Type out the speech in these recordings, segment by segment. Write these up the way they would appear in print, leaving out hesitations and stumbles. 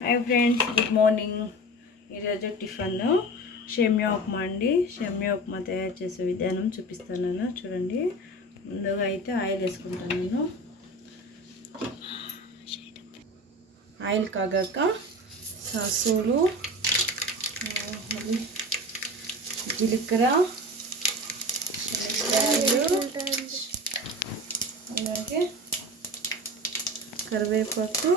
Hi friends, good morning. ఈరోజు tiffin సేమియా ఉప్మా అండి. సేమియా ఉప్మా తయారు చేసే విధానం చూపిస్తాను. చూడండి, ముందుగా అయితే ఆయిల్ వేసుకుంటాను నేను. ఆయిల్ కాగాక సాసులు, జీలకర్ర, అలాగే కరివేపాకు,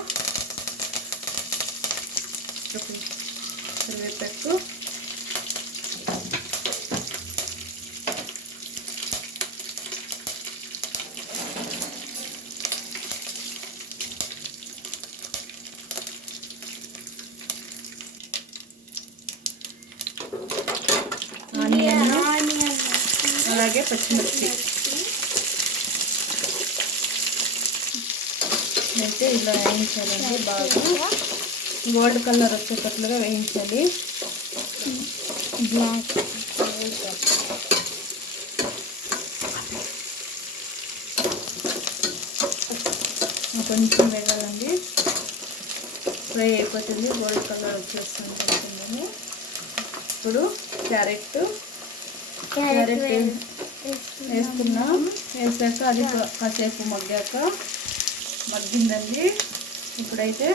ఆనియన్, అలాగే పచ్చిమిర్చి అయితే ఇలా వేయించాలండి. బాగా గోల్డ్ కలర్ వచ్చేటట్లుగా వేయించాలి. కొంచెం వేగాలండి. ఫ్రై అయిపోతుంది, గోల్డ్ కలర్ వచ్చేస్తుంది కొంచెం. ఇప్పుడు క్యారెట్ వేసుకున్నాం. వేసాక అది కాసేపు మగ్గిందండి. ఇప్పుడైతే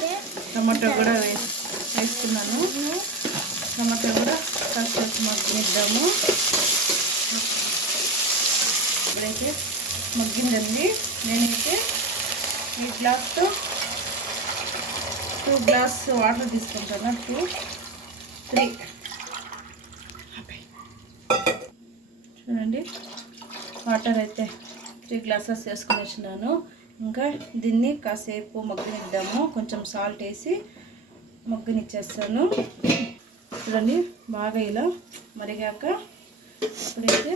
టమాటో కూడా వేసుకున్నాను. టమాటో కూడా కాసేపు మగ్గనిద్దాము. ఇప్పుడైతే మగ్గిందండి. నేనైతే ఈ గ్లాస్తో 2 గ్లాస్ వాటర్ తీసుకుంటాను. 2, 3 చూడండి, వాటర్ అయితే 3 గ్లాసెస్ వేసుకొని వచ్చినాను. ఇంకా దీన్ని కాసేపు మగ్గనిద్దాము. కొంచెం సాల్ట్ వేసి మగ్గనిచ్చేస్తాను. చూడండి, బాగా ఇలా మరిగాక ఇప్పుడైతే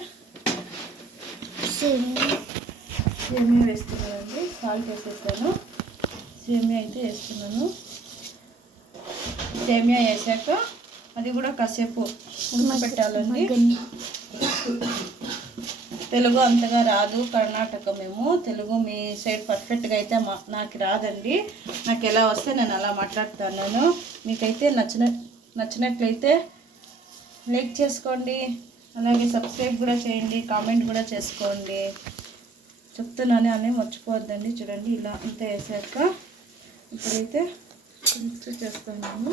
సేమియా వేస్తున్నానండి. సాల్ట్ వేసేస్తాను. సేమియా అయితే వేస్తున్నాను. సేమియా వేసాక అది కూడా కాసేపు ఉడకబెట్టాలండి. తెలుగు అంతగా రాదు, కర్ణాటక మేము. తెలుగు మీ సైడ్ పర్ఫెక్ట్గా అయితే నాకు రాదండి. నాకు ఎలా వస్తే నేను అలా మాట్లాడుతున్నాను. మీకైతే నచ్చినట్లయితే లైక్ చేసుకోండి, అలాగే సబ్స్క్రైబ్ కూడా చేయండి, కామెంట్ కూడా చేసుకోండి. చెప్తున్నాను అని మర్చిపోవద్దండి. చూడండి, ఇలా అంతా వేసాక ఇప్పుడైతే కొంచెం చేస్తున్నాను.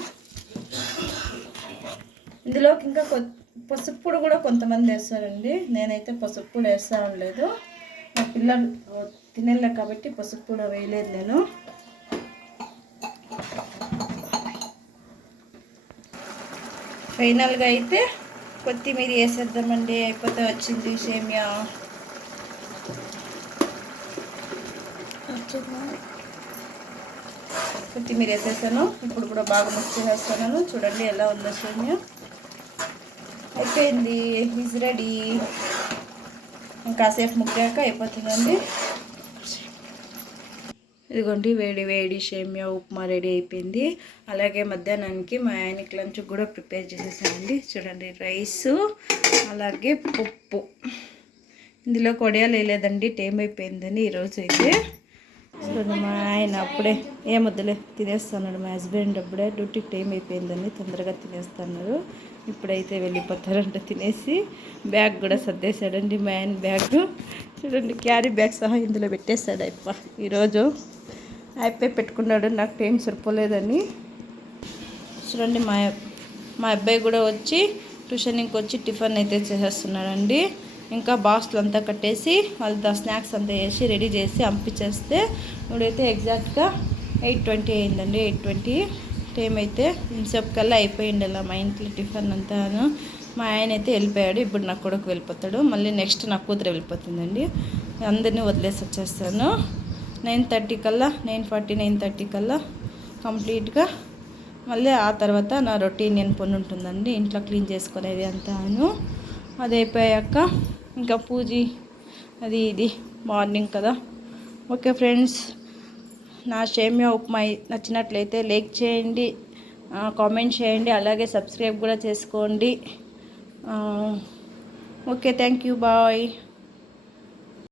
ఇందులోకి ఇంకా పసుపు పొడి కూడా కొంతమంది వేస్తారండి. నేనైతే పసుపు పొడి వేస్తా ఉండలేదు. నా పిల్లలు తినలే కాబట్టి పసుపు పొడి వేయలేదు నేను. ఫైనల్గా అయితే కొత్తిమీర వేసేద్దామండి. అయిపోతే వచ్చింది సేమియా. కొత్తిమీర వేసేసాను. ఇప్పుడు కూడా బాగా మిక్స్ చేస్తున్నాను. చూడండి ఎలా ఉందో సేమియా. అయిపోయింది, ఈజ్ రెడీ. ఇంకాసేపు ముగ్గాక అయిపోతుందండి. ఇదిగోండి, వేడి వేడి సేమియా ఉప్మా రెడీ అయిపోయింది. అలాగే మధ్యాహ్నానికి మా ఆయనకి లంచ్ కూడా ప్రిపేర్ చేసేసానండి. చూడండి, రైసు అలాగే పప్పు. ఇందులో కొడియాలు వేయలేదండి, టైం అయిపోయిందని ఈరోజు అయితే. చూడండి, మా ఆయన అప్పుడే ఏమొద్దులే తినేస్తున్నాడు. మా హస్బెండ్ అప్పుడే డ్యూటీకి టైం అయిపోయిందని తొందరగా తినేస్తున్నారు. ఇప్పుడైతే వెళ్ళిపోతారంట తినేసి. బ్యాగ్ కూడా సర్దేశాడండి మా ఆయన బ్యాగ్. చూడండి, క్యారీ బ్యాగ్ సహా ఇందులో పెట్టేశాడు అయిపో. ఈరోజు అయిపోయి పెట్టుకున్నాడు, నాకు టైం సరిపోలేదని. చూడండి, మా అబ్బాయి కూడా వచ్చి ట్యూషన్కి వచ్చి టిఫిన్ అయితే చేసేస్తున్నాడండి. ఇంకా బాక్స్లు అంతా కట్టేసి వాళ్ళ స్నాక్స్ అంతా వేసి రెడీ చేసి పంపించేస్తే ఇప్పుడైతే ఎగ్జాక్ట్గా 8:20 అయిందండి. 8:20 టైం అయితే ఇంతసేపు కల్లా అయిపోయింది అలా మా ఇంట్లో టిఫిన్ అంతాను. మా ఆయన అయితే వెళ్ళిపోయాడు. ఇప్పుడు నా కొడుకు వెళ్ళిపోతాడు. మళ్ళీ నెక్స్ట్ నా కూతురు వెళ్ళిపోతుందండి. అందరినీ వదిలేసి వచ్చేస్తాను. 9:30 కల్లా 9:30 కల్లా కంప్లీట్గా. మళ్ళీ ఆ తర్వాత నా రొటీన్ పని ఉంటుందండి, ఇంట్లో క్లీన్ చేసుకునేది అంతాను. అది అయిపోయాక ఇంకా పూజ అది ఇది మార్నింగ్ కదా. ఓకే ఫ్రెండ్స్, నా సేమియా ఉప్మా నచ్చినట్లయితే లైక్ చేయండి, కామెంట్ చేయండి, అలాగే సబ్స్క్రైబ్ కూడా చేసుకోండి. Okay, thank you, bye.